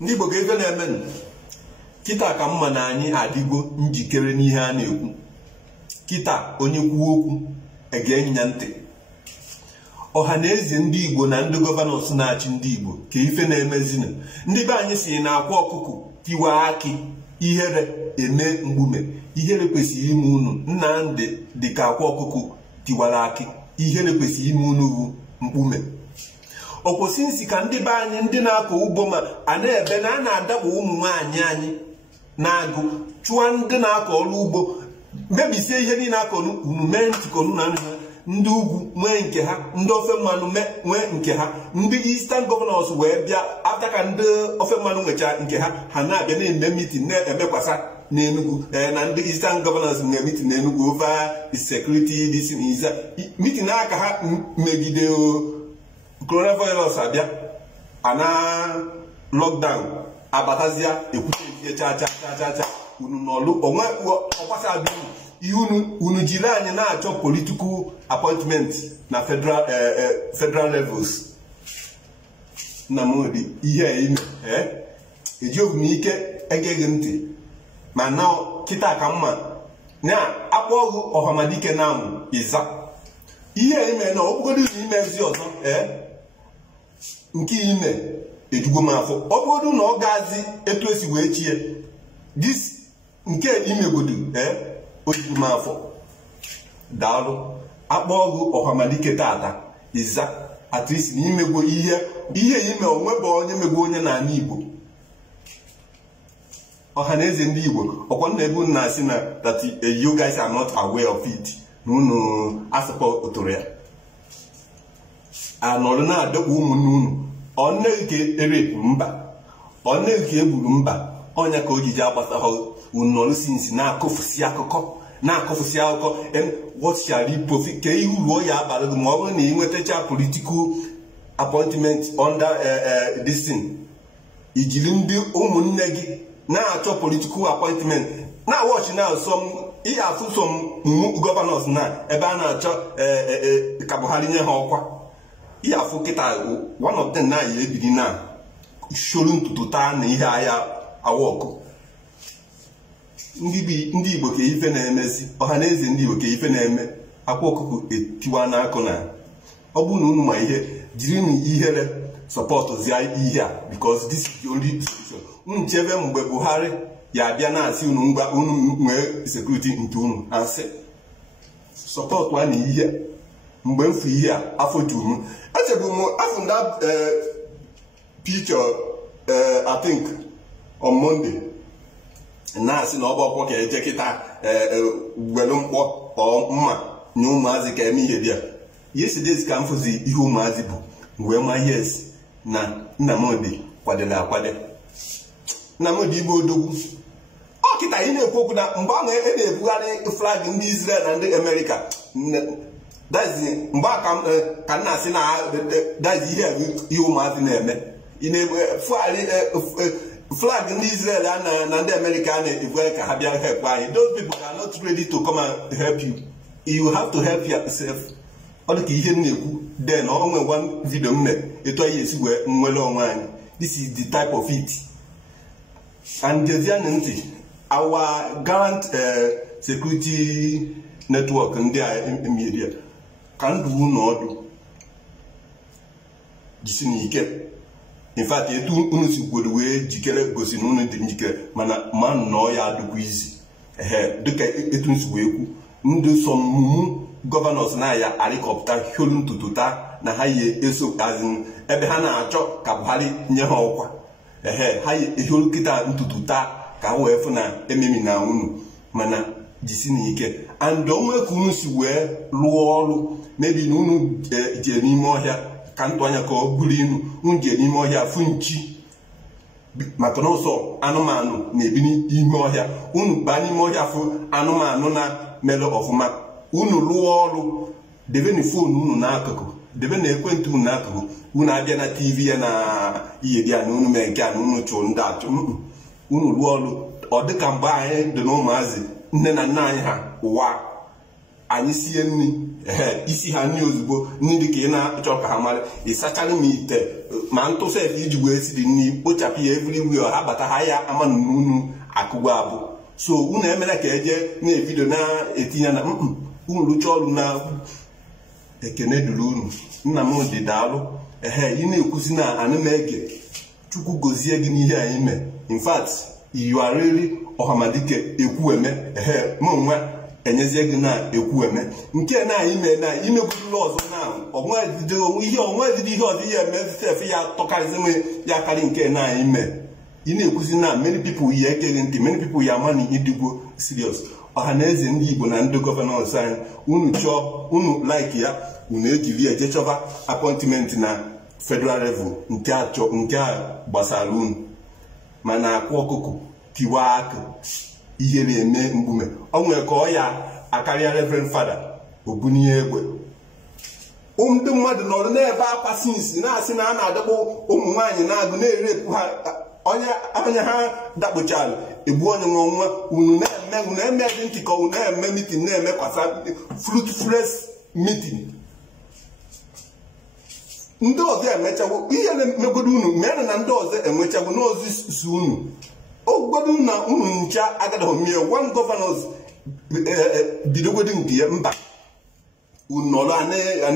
ndị Igbo ga-ebe na-eme kịta ka mma na anyị adịgo njikere n'ihe a na-ekwu. Kịta onye kwuo okwu ege nya ntị. Ọha na eze ndị Igbo na ndị gọvanọs na-achị ndị Igbo ka ife na-emezina. Ndị be anyị si na akwa ọkụkụ tiwa akị ihere eme mgbume. Ihere kwesịrị ime unu. Nnamdị dị ka akwa ọkụkụ tiwara akị. Ihere kwesịrị ime unu bụ mkpume. Ọ kwụsị nsi ka ndị be anyị ndị na-akọ ugbo ma a na-ebe na a na-adakpo ụmụ nwaanyị anyị na-agụ chụọ ndị na-akọ ọrụ ugbo mebisie ihe niile akọ unu mee ntịkọnụ na nri ha. Ndị ugwu nwee nke ha, ndị ofe mmanụ nwee nke ha, ndị Eastern Governors wee bịa afta ka ndị ofe mmanụ nwecha nke ha, ha na-abịa na-eme mitin na-emekwasa n'Enugu na ndị Eastern Governors nwee mitin n'Enugu over security this is mitin aka ha megide coronavirus abịa ana lockdown abatazia ekwute cha unu n'ọlụ onwe ọkwasa abịa ihe unu jiri anyị na-achọ political appointment na federal levels. Nnamdị ihe ime eji obi m ike egeghị ntị ma na kịta ka mma na-akpọ ọgụ ọhamadike na amụ ịza ihe ime na ọbụgodu na imezi ọzọ nke ime ejugo m afọ. Ọ bụrụ na ọ gazi etu esi wee chie dis nke imegodu ojugo m afọ. Daalụ akpọ ọgụ ọhamadike tata ịza at least na imegbo ihe ime onwebe onye megbo onye n'ala Igbo. Ọha na eze ndị Igbo ọkwa nna ebe na asị na that you guys are not aware of it na unu asụpọtụrụ ya anọrụ na-adọkpụ ụmụnne unu. Ọ nneghị ka erepụ mba, ọ nneghị ka egburu mba. Ọnya ka ojiji agbasahụ unọrụ sinsi na-akọfusi akụkọ and what shall you profit ka ihe uru ya abalị gị ma ọ bụrụ na ị nwetacha political appointment under this thing. Ijiri ndị ụmụnne gị na-achọ political appointment na watch na ihe afụ some governors na ebe a na-achọ ka Buhari nye ha ọkwa. Ihe afụ kịta one of them na ya ebiri na shoro ntutu taa na ihe ahịa awọkụ. Ndị Igbo ka ife na-emezi, ọha na eze ndị Igbo ka ife na-eme. Akwa ọkụkụ etiwa n'akụ na ọ bụrụ na unu ma ihe jiri na ihere sọpọtụzie ihe a because this is the only solution. Unu chebe mgbe Buhari ya abịa na-asị unu ngwa unu nwee security nke unu asị sọpọtụ a na ihe mgbe mfu ihe a afọ juru m. Echebu m afọ nda picture I think on Monday na-asị na ọ bụ ọkwọ ka eje kịta welu mkpọ ọ mma nye ụmụazị ka eme ihe bịa. Yesterday ka m fụzi ihe ụmụazị bụ wee ma yes na Nnamdị kwadere akwade. Nnamdị Igbo odogwu ọ kịta ị na-ekwu okwu na mgbe ahụ na-ebugharị flag ndị Israel na ndị Amerịka mgbe ka m na-asị na dazi ihe ụmụazị na-eme ị na-ebugharị flag ndị Israel na ndị Amerịka na-ebugharị ka ha bịa help anyị. Those people are not ready to come and help you. You have to help yourself. Ọ dị ka ihe m na-ekwu then onwe one video m mere etu anyị esi wee nwere onwe anyị. This is the type of it. And jezianụ ntị our current security network ndị a media ka ndụ unu ọdụ jisi n'ike. In fact etu unu si gwere wee jikere gosi na unu dị njikere mana mmanụ nọ ya adịkwa izi dịka etu nsi wee kwu ndị sọmụmụ gọvanọs na ya arịkọpụta hiolu ntutu taa na ha yi eso azin ebe ha na-achọ ka Buhari nye ha ọkwa ha yi ehiolu kịta ntutu taa ka ha wee fụ na ememi na unu mana jisi n'ike. And onwe ka unu si wee lụọ ọrụ mebi na unu jee n'ime ọhịa ka ntụ anya ka ọ bụrụ unu jee n'ime ọhịa fụ nchi maka na ụsọ anụmanụ na-ebi n'ime ọhịa. Unu baa n'ime ọhịa fụ anụmanụ na mere ọfụma. Unu lụọ ọrụ debe fon unu n'akụkụ, debe na ekwentị unu n'akụkụ. Unu abịa na TV ya na ihe dị ya na unu mee nke a na unu chụrụ ndị achụ. Unu lụọ ọrụ ọ dịka mgbe anyị dị na ụmụazị nne na nna anyị ha ụwa anyị sie nri isi ha nri ozugbo nri dị ka ị na-achọ ka ha mara ịsachara m ite ma ntụsa efe iji wee si dị nri kpochapụ ya everywhere ha bata ha ya ama unu akụgwa abụ so unu emela ka eje na-ebido na-etinye na unu rụcha ọrụ na ekene duru unu nna m dị daalụ ị na-ekwuzi na anụ na-ege Chukwu gozie gị n'ihe anyị mee in fact you are really ọhamadike ekwueme ma nwa enyezie gị na ekwueme nke na anyị mee na imekwurula ọzọ na onwe ihe ọzọ ihe emefe ya tọkarịsị ya karị nke na anyị mee ị na-ekwuzi na many people ya ekeghị ntị many people ya ama na ịdịgwo serious ọha na eze ndị Igbo na ndị gọvanọs anyị unu chọọ unu like ya unu ejiri eje chọba apọintment na federal level nke a gbasara unu mana akwụ ọkụkụ tiwa aka ihe na-eme mgbume o nwere ka ọ ya akarịa Reverend Fada Ogbunigwe egbe ndị mmadụ nọrọ n'ebe akwa sinsi na-asị na a na-adakpọ ụmụ nwaanyị na-agụ na-erepụ ha onye ha dakpochara egbu onye nwa nwa unu na-eme dị ntị ka unu na-eme mitin na-emekwasa fruitless meeting ndị ọzọ emechagwo ihe na-emegodo unu mere na ndị ọzọ enwechagwo n'ozi su unu ogodo na unu ncha agadahomie one governors bidogodi nke ya mba unọrọ a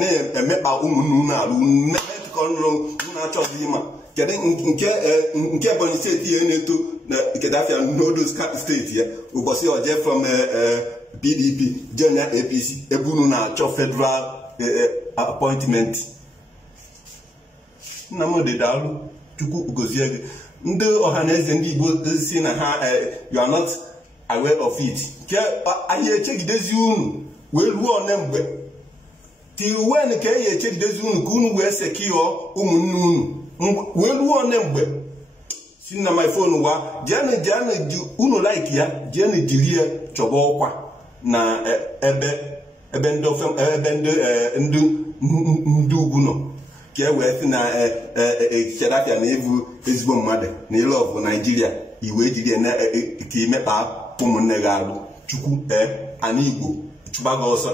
na-emekpa ụmụnne unu alụ na-emetụkọnụrụ na-achọghị ịma kedu nke Ebonyi steeti ya na-eto na kedafia n'odo steeti ya ụbọchị oje from PDP jenya APC ebe unu na-achọ federal appointment nna m dị daalụ Chukwu gozie gị ndị ọha na eze ndị Igbo si na ha you are not aware of it ke anyị echegidezi unu wee ruo one mgbe till when ka anyị echegidezi unu ka unu wee sekio ụmụnne unu wee ruo one mgbe si na my phone wa jee unu like ya jee na jiri ya chọba ọkwa na ebe ndị ugwu nọ ka e wee sị na Kedafia na evu ezigbo mmadụ na ịlụ ọgụ Naijiria iwe jiri ka imekpa ụmụnne gị alụ Chukwu ana Igbo chụba gị ọsọ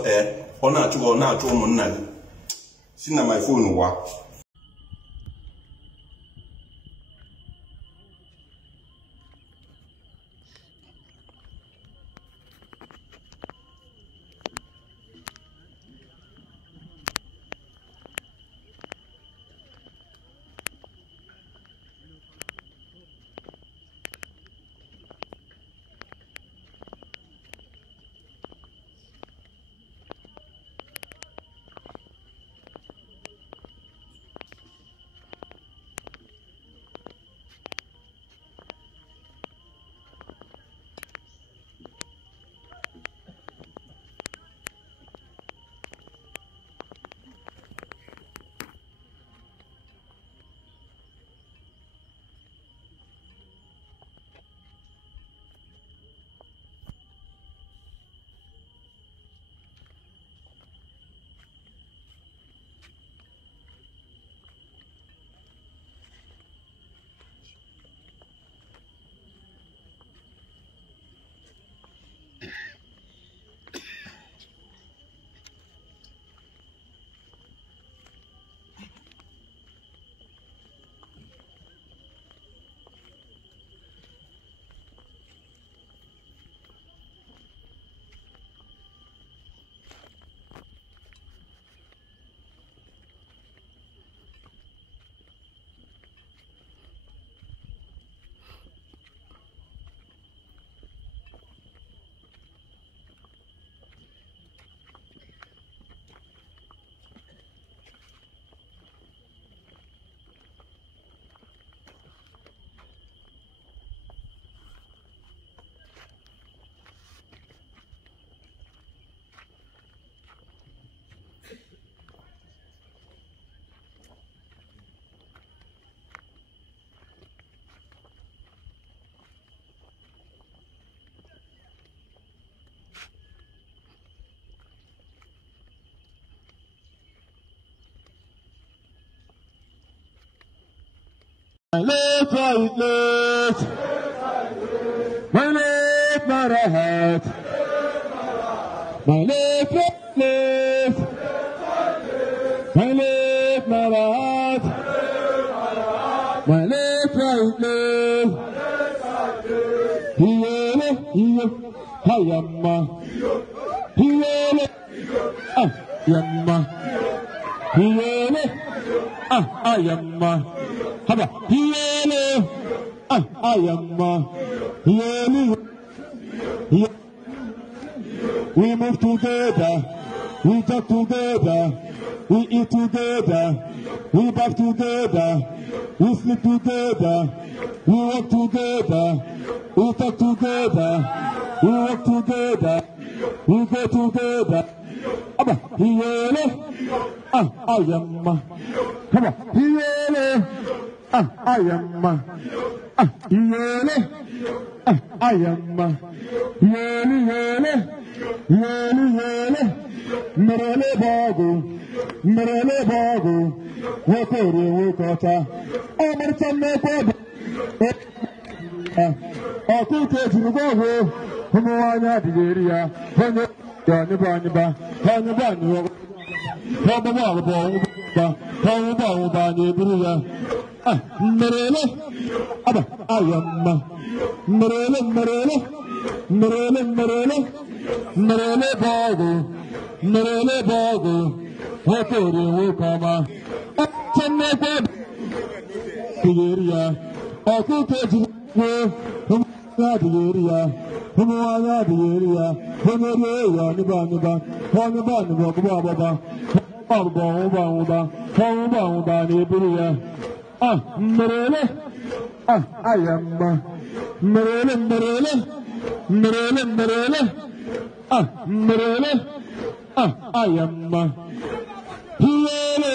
ọ na-achụ ụmụnna gị si na my phone wa My left, my left, my right, my left. Hiyele, hiyo, hayamma. Hiyele, yamma. Hiyele, ayamma. Haba, hiyele, ayamma. Hiyele, we move together, we talk together, we eat together, we bath together, we sleep together, we work together, we talk together, we work together, we go together. Abba, hiyele, ayamma. Come on, hiyele, ayamma. Hiyele, ayamma. Hiyele, hiyele. Yele yele, merele bago, wokore wokota, omerta mekwado. Akuke tunugogo, humwanya digeria, honye yani baniba, honye baniwa, honye bani buruya. Merele, aba ayamma, merele. Merele bago, wokore wokama, tenne kwado, digeria, akuke tunugogo, humwanya digeria, honye yani baniba, baba, ni buruya. Merele, ayamma, merele, ayamma, hiyele.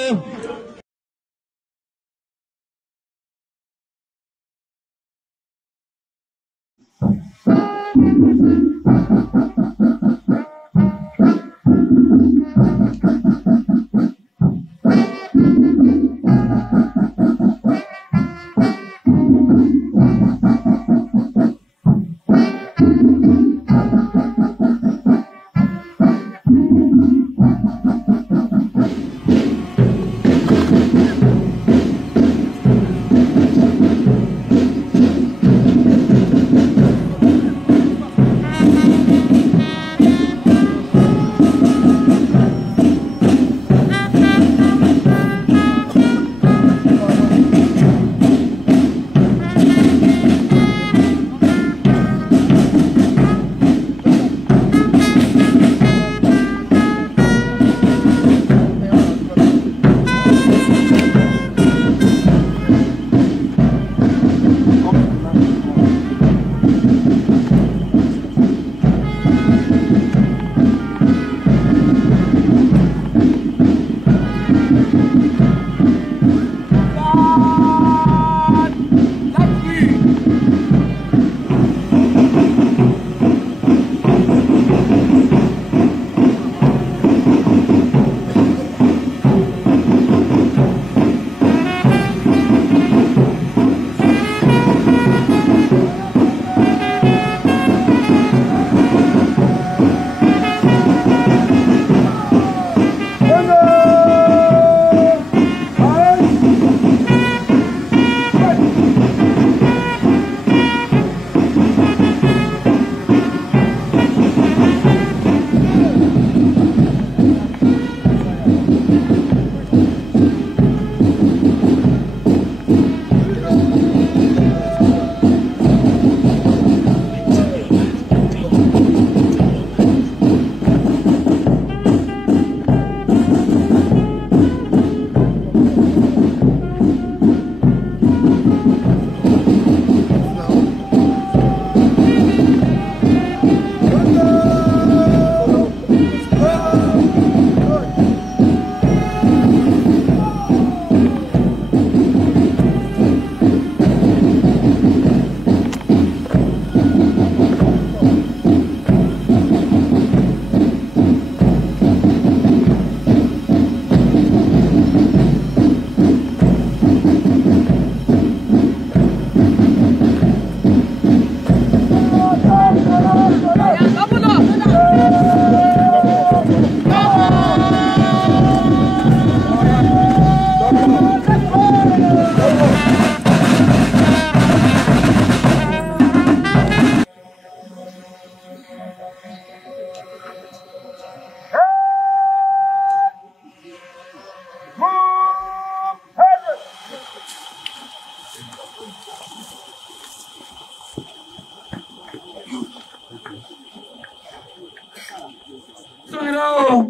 Miro.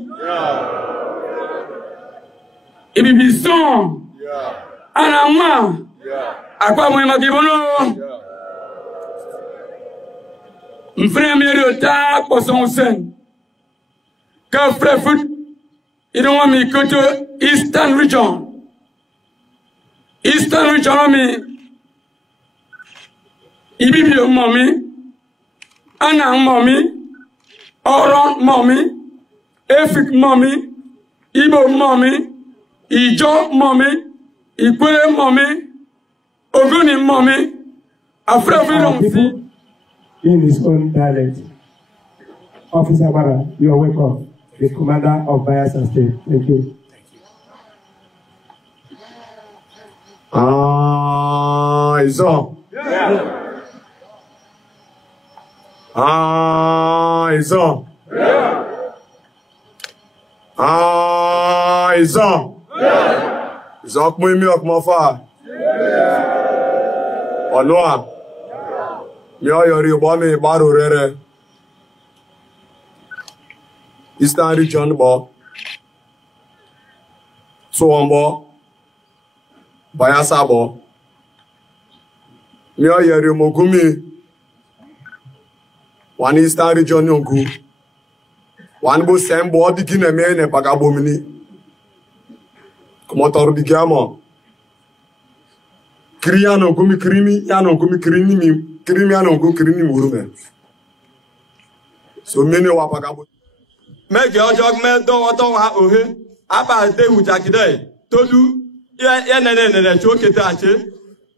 Ibibison. Anama. Akwa mwema kibono. M'frère Mériota pour son sein. Quand frère foot, il a mis côté Eastern Region. Eastern Region, mais il vit au Mami, Anna Mami, Oran Mami, Efik Mami, Ibo Mami, Ijo Mami, Ikwele Mami, Ogoni Mami, Afra Vilonsi. In his own dialect. Officer Bara, you are welcome. The commander of Bayelsa State. Thank you. It's on. Yeah. It's on. Yeah. It's on. Yeah. It's on. It's on. Eastern Region bo Suwambo Bayelsa bo mi oyeri mogumi one Eastern Region yonku one bo sembo digine me ne bagabomini komotor bigamo kriano gumi krimi yano gumi krimi mi krimi yano gumi krimi murume so many wa bagabo Make your jog men don't have ohe. About the Ujakide. Tolu, yeah, choke tache.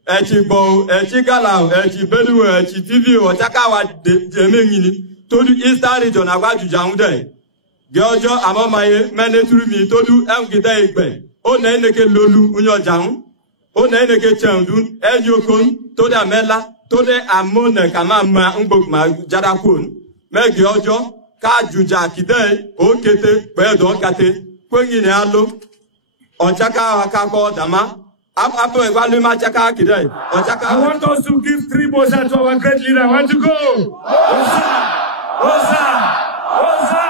Echi bow, echi galau, echi belu, echi TV, or Chakawa Jemini. Tolu Eastern Region, I want to jam day. Georgia, Amamaye, Mane through me, Tolu, Gide. O Neneke Lulu, Unyo Jam. O Neneke Chandun, Eljokun, Toda Mela, Tode Amone, Kamama, Umbokma, Jadakun. Make your job. Ka juja kide o kete pedo kate kwengi ne alo onchaka akako dama apo egwalu ma chaka kide onchaka. I want us to give 3 bosa to our great leader. I want to go. Osa, Osa, Osa.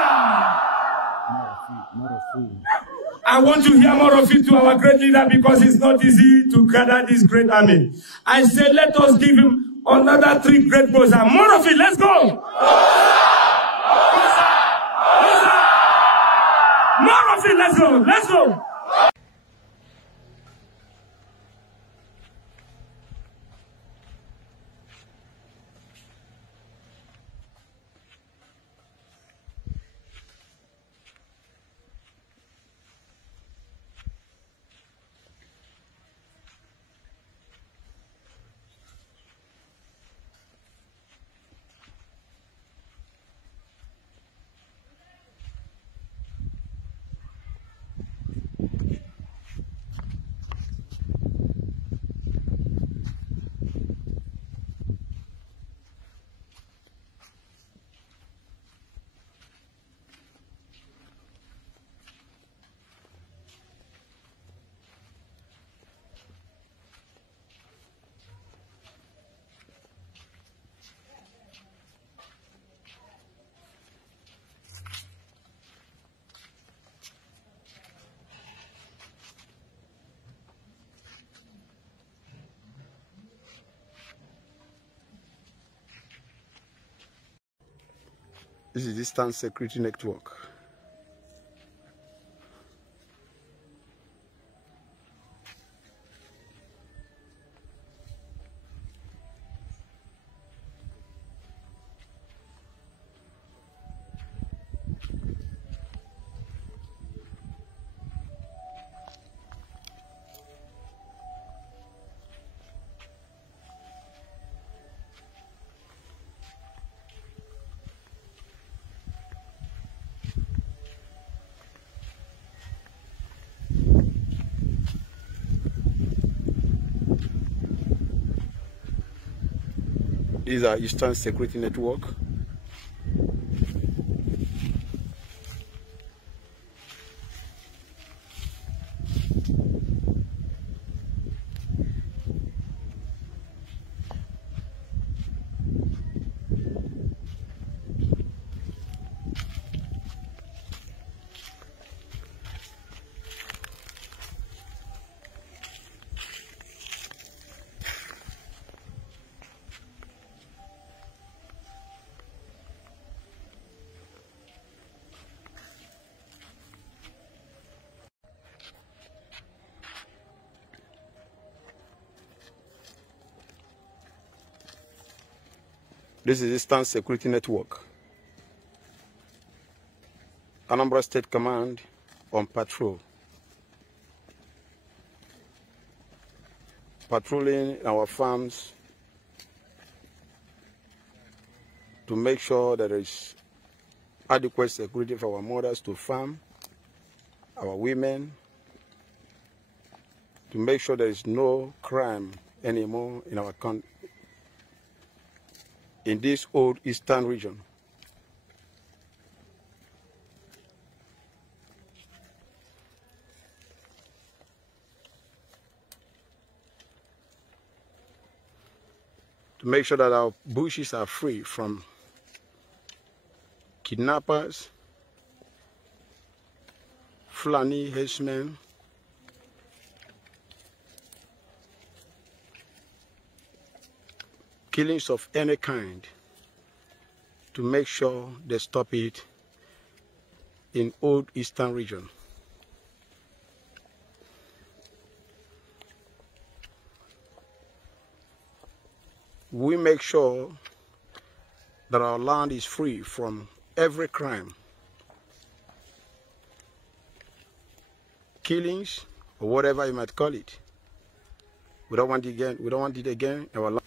I want to hear more of it to our great leader because it's not easy to gather this great army. I said let us give him another 3 great bosa. More of it. Let's go. More of it, let's go, let's go. This is Distance Security Network. These are Eastern Security Network. This is Eastern Security Network. Anambra State Command on patrol. Patrolling our farms to make sure that there is adequate security for our mothers to farm, our women, to make sure there is no crime anymore in our country, in this old eastern region. To make sure that our bushes are free from kidnappers, Fulani herdsmen, killings of any kind, to make sure they stop it in old eastern region. We make sure that our land is free from every crime, killings, or whatever you might call it. We don't want it again. We don't want it again in our land.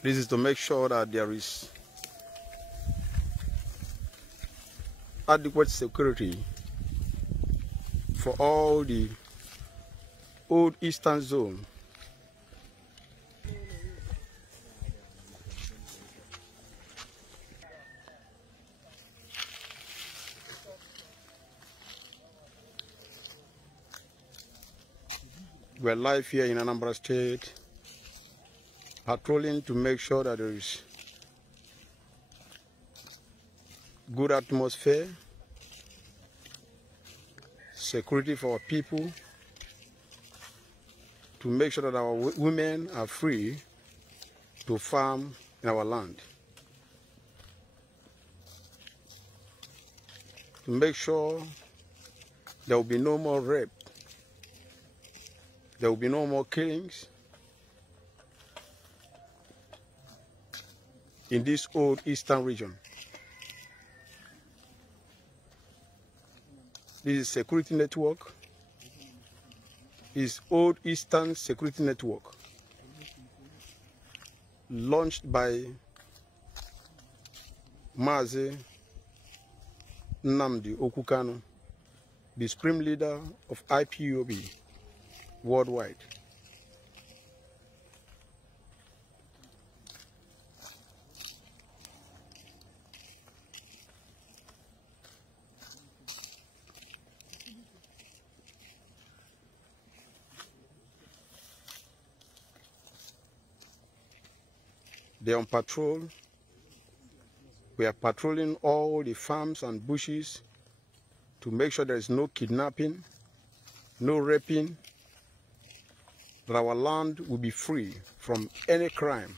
This is to make sure that there is adequate security for all the old eastern zone. We're live here in Anambra State, patrolling to make sure that there is good atmosphere, security for our people, to make sure that our women are free to farm in our land, to make sure there will be no more rape, there will be no more killings in this old eastern region. This is security network. Is old eastern security network, launched by Mazi Nnamdi Okukano, the supreme leader of IPOB worldwide. They're on patrol. We are patrolling all the farms and bushes to make sure there is no kidnapping, no raping, that our land will be free from any crime.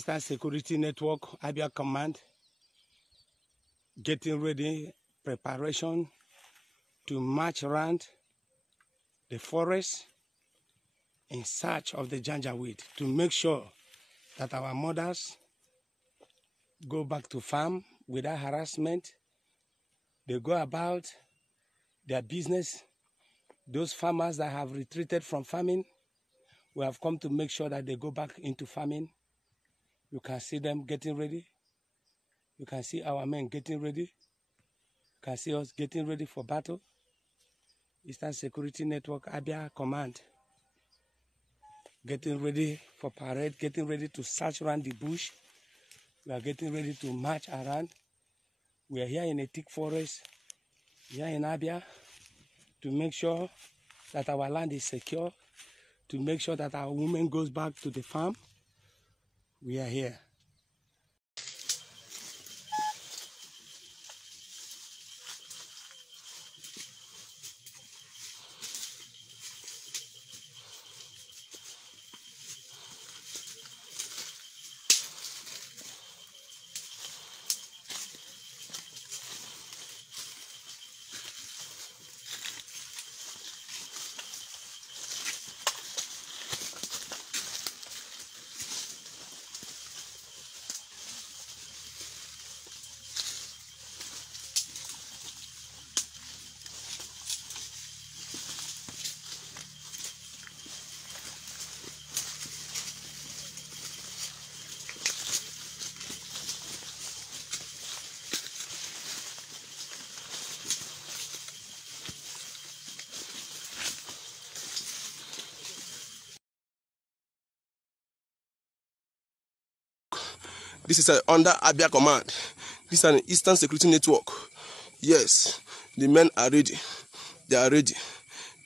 Eastern Security Network, Abia Command, getting ready, preparation to march around the forest in search of the Janjaweed to make sure that our mothers go back to farm without harassment. They go about their business. Those farmers that have retreated from farming, we have come to make sure that they go back into farming. You can see them getting ready. You can see our men getting ready. You can see us getting ready for battle. Eastern Security Network, Abia Command, getting ready for parade, getting ready to search around the bush. We are getting ready to march around. We are here in a thick forest, here in Abia, to make sure that our land is secure, to make sure that our women goes back to the farm. We are here. This is under Abia Command. This is an Eastern Security Network. Yes, the men are ready. They are ready.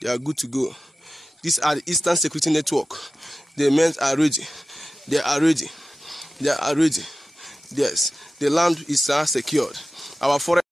They are good to go. These are the Eastern Security Network. The men are ready. They are ready. They are ready. Yes, the land is secured. Our forest.